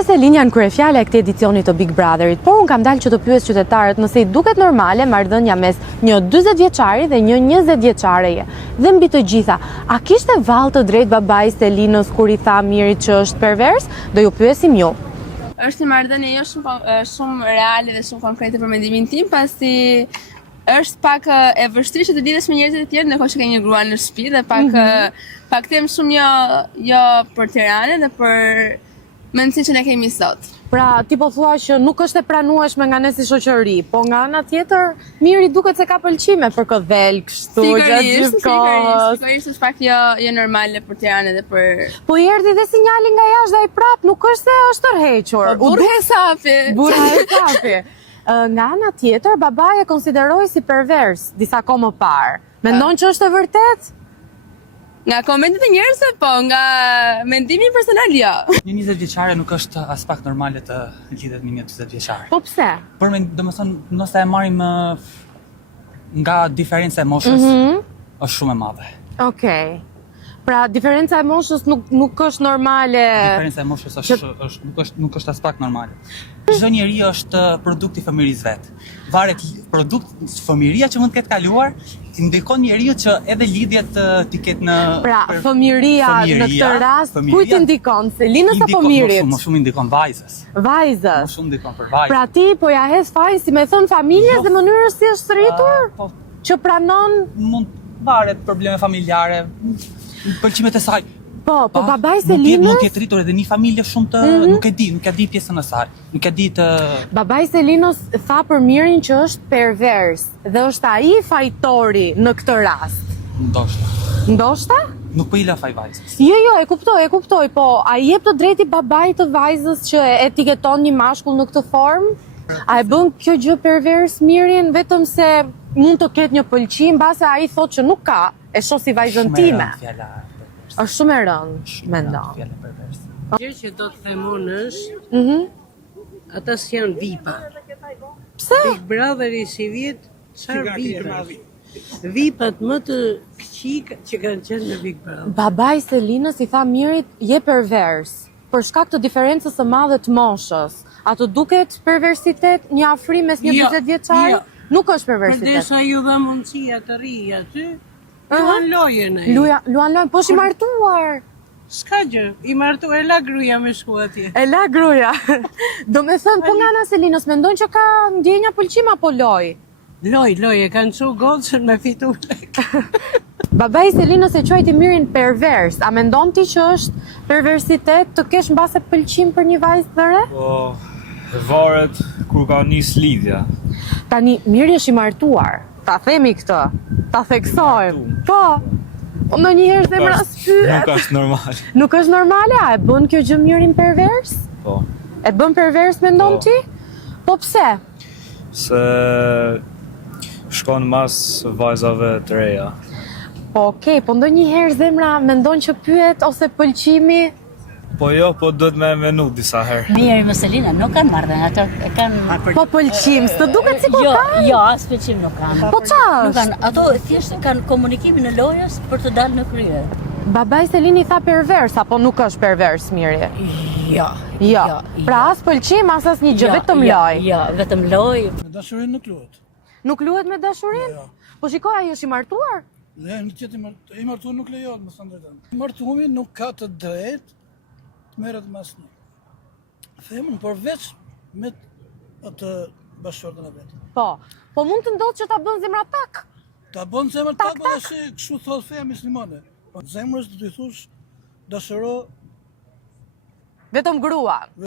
dhe Selin janë kryefjala e këtij edicioni të Big Brotherit, por unë kam dalë që të pyes qytetarët nëse i duket normale marrëdhënia mes një 40 vjeçari dhe një 20 vjeçareje. Dhe mbi të gjitha, a kishte vallë të drejtë babai Selinës kur i tha Mirit që është pervers? Do ju pyesim ju. Është një marrëdhënie jo shumë reale dhe shumë konkrete për mendimin tim, pasi është pak e vështirë që të lidhesh me njerëzit e tjerë ndërkohë që ke një grua në shtëpi dhe pak them shumë jo për Tiranën dhe për mendsinë që ne kemi sot. Pra, ti po thua që nuk është e pranueshme nga ne si shoqëri, po nga ana tjetër, Miri duket se ka pëlqime për këtë vel, kështu gjatë gjithë kohës. Sigurisht është pak jo normale për Tiranën dhe për. Po i erdhi dhe sinjali nga jashtë dhe ai prap nuk është se është tërhequr. Burrë safi. Burrë safi. Nga ana tjetër, babai e konsideroi si pervers disa kohë më parë. Mendon që është e vërtetë? Nga komentet e njerëzve, po, nga mendimi personal, jo. Një 20 vjeçare nuk është as pak normale të lidhet me një 40 vjeçar. Po pse? Domethënë, nëse e marrim nga diferenca e moshës, është shumë e madhe. Okej. Pra, diferenca e moshës nuk është normale. Diferenca e moshës nuk është as pak normale. Çdo njeri është produkt i fëmirisë vet. Varet fëmiria që mund të ketë kaluar, i ndikon njeriu që edhe lidhjet t'i ketë në. Pra, fëmiria në këtë rast, kujt i ndikon? Selinës apo Mirit? Më shumë i ndikon vajzës. Vajzës. Më shumë ndikon për vajzën. Pra ti po ja hedh fajin si me thon familjes dhe mënyrës si është rritur? Po, që pranon mund varet probleme familjare, pëlqimet e saj. Po babai Selinës mund të jetë rritur edhe një familje shumë të nuk e di pjesën e saj. Nuk e di të. Babai Selinës tha për Mirin që është pervers dhe është ai fajtori në këtë rast. Ndoshta? Nuk po i la faj vajzës. Jo, e kuptoj, po a i jep të drejti babait të vajzës që etiketon një mashkull në këtë formë? A e bën kjo gjë pervers Mirin vetëm se mund të ketë një pëlqim mbase ai thotë që nuk ka, e shoh si vajzën time? Është shumë e rëndë, mendon. Gjë që do të them unë është, ata janë vipa. Pse? Big Brotheri si vjet, çfarë vipa? Vipat më të këqij që kanë qenë në Big Brother. Babai Selinës i tha Mirit je pervers për shkak të diferencës së madhe të moshës. A të duket perversitet një afrim mes një 40 vjeçari? Nuk është perversitet. Përdesa ju dha mundësia të rri aty. Luan lojën ai. Luan lojën, po është i martuar. S'ka gjë, i martuar, e la gruaja me shku atje. E la gruaja. Do me thënë, po nga ana Selinës mendon që ka ndjenja pëlqim apo loj? Loj, e kanë çu gocën me fitu lek. Babai Selinës e quajti Mirin pervers. A mendon ti që është perversitet të kesh mbase pëlqim për një vajzë të re? Po, varet kur ka nis lidhja. Tani Miri është i martuar. Ta themi këtë, ta theksojmë. Po, ndonjëherë zemra spyet. Nuk është normal. Nuk është normale, a e bën kjo gjë Mirin pervers? Po. E bën pervers mendon ti? Po pse? Se shkon mas vajzave të reja. Po okej, po ndonjëherë zemra mendon që pyet ose pëlqimi. Po jo, po duhet me menu disa herë. Miri me Selina nuk kanë marrëdhënie, ato e kanë. Po pëlqim, s'të duket sikur kanë? Jo, as pëlqim nuk kanë. Po çfarë? Nuk kanë, ato thjesht kanë komunikimin e lojës për të dalë në krye. Babai Selini tha pervers, apo nuk është pervers Miri? Jo. Pra as pëlqim, as një gjë, vetëm loj. Jo, vetëm loj. Me dashurinë nuk luhet. Nuk luhet me dashurinë? Po shikoj, ai është i martuar? Ne, në tjetë i martuar nuk lejohet, më thënë drejtën. Martuami nuk ka të drejtë të merret mas një femën, por veç me atë bashkëshortën e vet. Po mund të ndodhë që ta bën zemra tak? Ta bën zemër tak, po dhe si kështu thot feja muslimane. Po zemrës do t'i thush dashuro vetëm gruan.